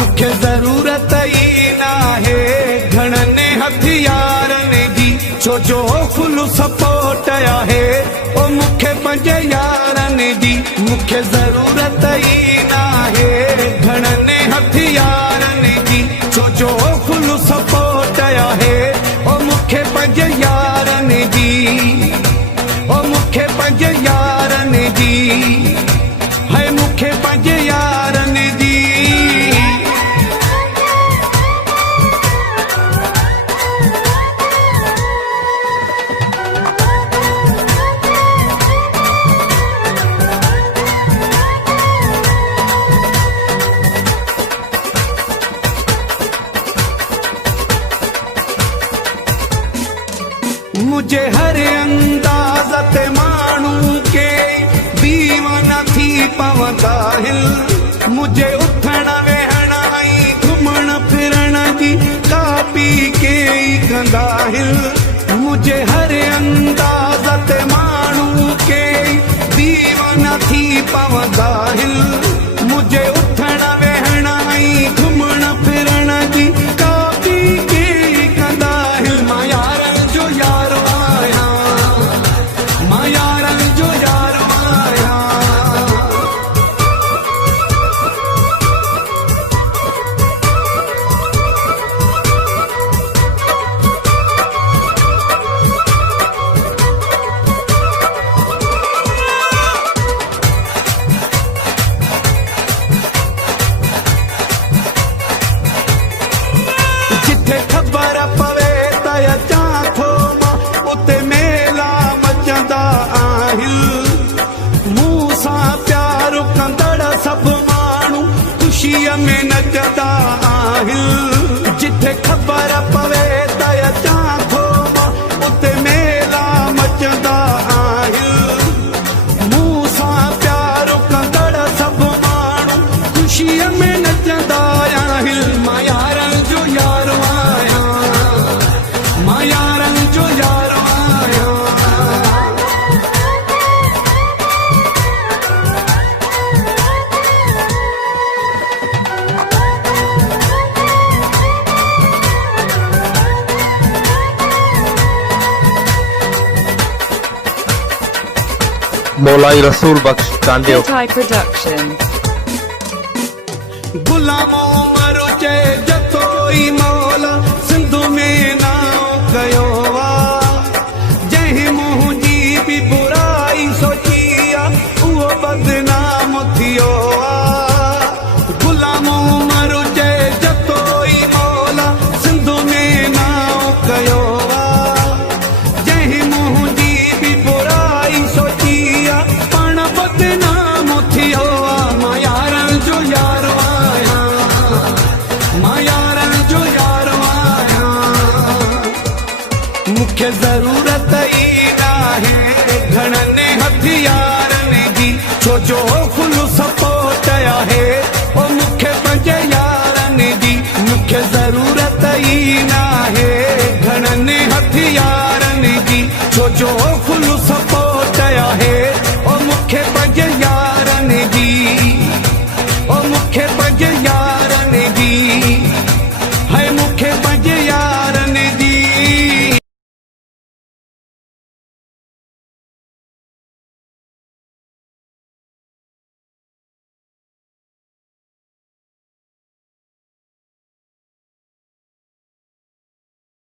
मुख्य जरूरत ही ना है घणने हथियारनि जी, छो जो फुल सपोर्ट आहे ओ मुख्य पंज यारनि जी। मुख्य जरूरत ही ना है घणने हथियारनि जी, छो जो फुल सपोर्ट आहे ओ मुख्य पंज यारनि जी। ओ मुख्य पंज यारनि जी, है मुख्य पंज यारनि जी। मुझे हर अंदाज़ ते माण्हू के दीवाना थी पवंदा हिल। मुझे उथण वेहण ऐं घुमण फिरण जी कापी के ई कंदा हिल। मुझे हर अंदाज़ ते माण्हू के दीवाना थी पवंदा हिल। मुझे उथण वेहण ऐं घुमण फिरण जी कापी के ई कंदा हिल। मां यारनि जो यार आहियां, मां यारनि जो यार आहियां। जिथे खबर पवे त अचां थो मां, उते मेला मचंदा आहिनि। मूं सां प्यार कंदड़ सभु माण्हू ख़ुशीअ में नचंदा आहिनि। जिथे खबर पवे त अचां थो मां, उते मेला मचंदा आहिनि। मूं सां प्यार कंदड़ सभु माण्हू ख़ुशीअ में नचंदा आहिनि। मां यारनि जो यार आहियां, मां यारनि जो यार आहियां। मौलाई रसूल बख्श कांडियो। Thai Production. गुलामो मरो चे जतो ई मौला सिंधु में नाम कयो आ। जंहिं मुंहिंजी बि बुराई सोची आ, उहो बदनाम थियो आ। गुलामो मरो चे जतो ई मौला सिंधु में नाम कयो आ। जंहिं मुंहिंजी बि बुराई सोची आ, पाण बदनाम थियो आ। मां यारनि जो यार आहियां, मां यारनि जो यार आहियां। मुख्य जरूरत ई ना है घणनि हथियारनि जी, छो जो